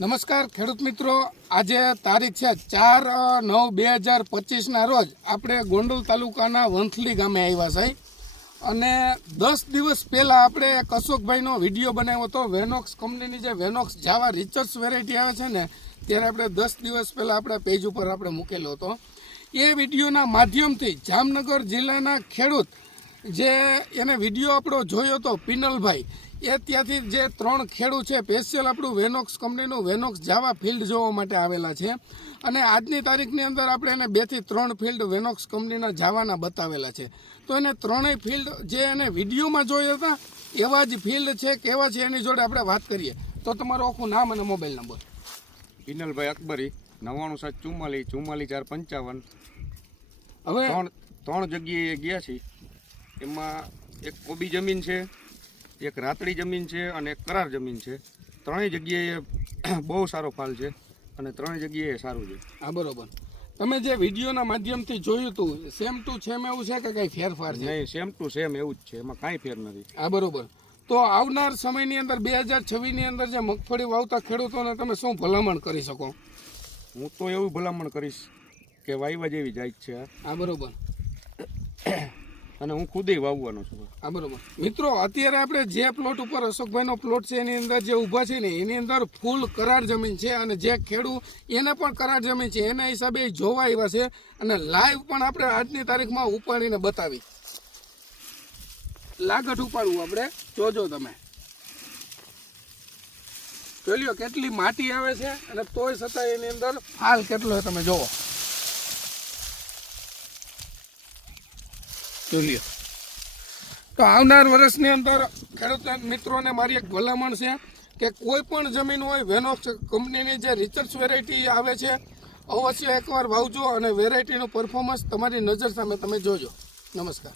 નમસ્કાર ખેડૂત મિત્રો, આજે તારીખ છે 4/9/2025ના રોજ આપણે ગોંડલ તાલુકાના વંથલી ગામે આવ્યા છે અને 10 દિવસ પહેલાં આપણે એક અશોકભાઈનો વિડીયો બનાવ્યો હતો. વેનોક્સ કંપનીની જે વેનોક્સ જાવા રિસર્ચ વેરાયટી આવે છે ને, ત્યારે આપણે 10 દિવસ પહેલાં આપણા પેજ ઉપર આપણે મૂકેલો હતો. એ વિડીયોના માધ્યમથી જામનગર જિલ્લાના ખેડૂત જે એને વિડીયો આપણો જોયો હતો પિનલભાઈ, એ ત્યાંથી જે 3 ખેડૂત છે સ્પેશિયલ આપણું વેનોક્સ કંપનીનું વેનોક્સ જાવા ફિલ્ડ જોવા માટે આવેલા છે. અને આજની તારીખની અંદર આપણે એને 2 થી 3 ફિલ્ડ વેનોક્સ કંપનીના જાવાના બતાવેલા છે. તો એને ત્રણેય ફિલ્ડ જે એને વિડીયોમાં જોયા હતા એવા જ ફિલ્ડ છે, કેવા છે એની જોડે આપણે વાત કરીએ. તો તમારું આખું નામ અને મોબાઈલ નંબર. પિનલભાઈ અકબરી, 9774444555. હવે 3 જગ્યાએ ગયા છીએ. એમાં એક કોબી જમીન છે, એક રાતડી જમીન છે અને એક કરાર જમીન છે. ત્રણેય જગ્યાએ બહુ સારો ફાલ છે અને ત્રણેય જગ્યાએ સારું છે. હા, બરોબર. તમે જે વિડીયોના માધ્યમથી જોયું હતું સેમ ટુ સેમ એવું છે કે કંઈ ફેરફાર છે? નહીં, સેમ ટુ સેમ એવું જ છે, એમાં કાંઈ ફેર નથી. હા, બરોબર. તો આવનાર સમયની અંદર 2026ની અંદર જે મગફળી વાવતા ખેડૂતોને તમે શું ભલામણ કરી શકો? હું તો એવું ભલામણ કરીશ કે વાયવા જેવી જાત છે. હા, બરોબર. અને હું ખુદે વાવવાનો છું. હા, બરોબર. મિત્રો, અત્યારે આપણે જે પ્લોટ ઉપર અશોકભાઈનો પ્લોટ છે એની અંદર જે ઊભા છે ને, એની અંદર ફૂલ કરાર જમીન છે અને જે ખેડૂત એને પણ કરાર જમીન છે એના હિસાબે જોવા આવ્યા છે અને લાઈવ પણ આપણે આજની તારીખમાં ઉપાડીને બતાવી. લાગત ઉપાડવું આપણે, જોજો તમે. જોઈ લ્યો કેટલી માટી આવે છે અને તોય છતાં એની અંદર ફાલ કેટલો તમે જોવો. જોઈ લ્યો. તો આવનાર વર્ષની અંદર ખેડૂત મિત્રોને મારી એક ભલામણ છે કે કોઈ પણ જમીન હોય, વેનોક્સ કંપનીની જે રિસર્ચ વેરાયટી આવે છે અવશ્ય એકવાર વાવજો અને વેરાયટીનું પરફોર્મન્સ તમારી નજર સામે તમે જોજો. નમસ્કાર.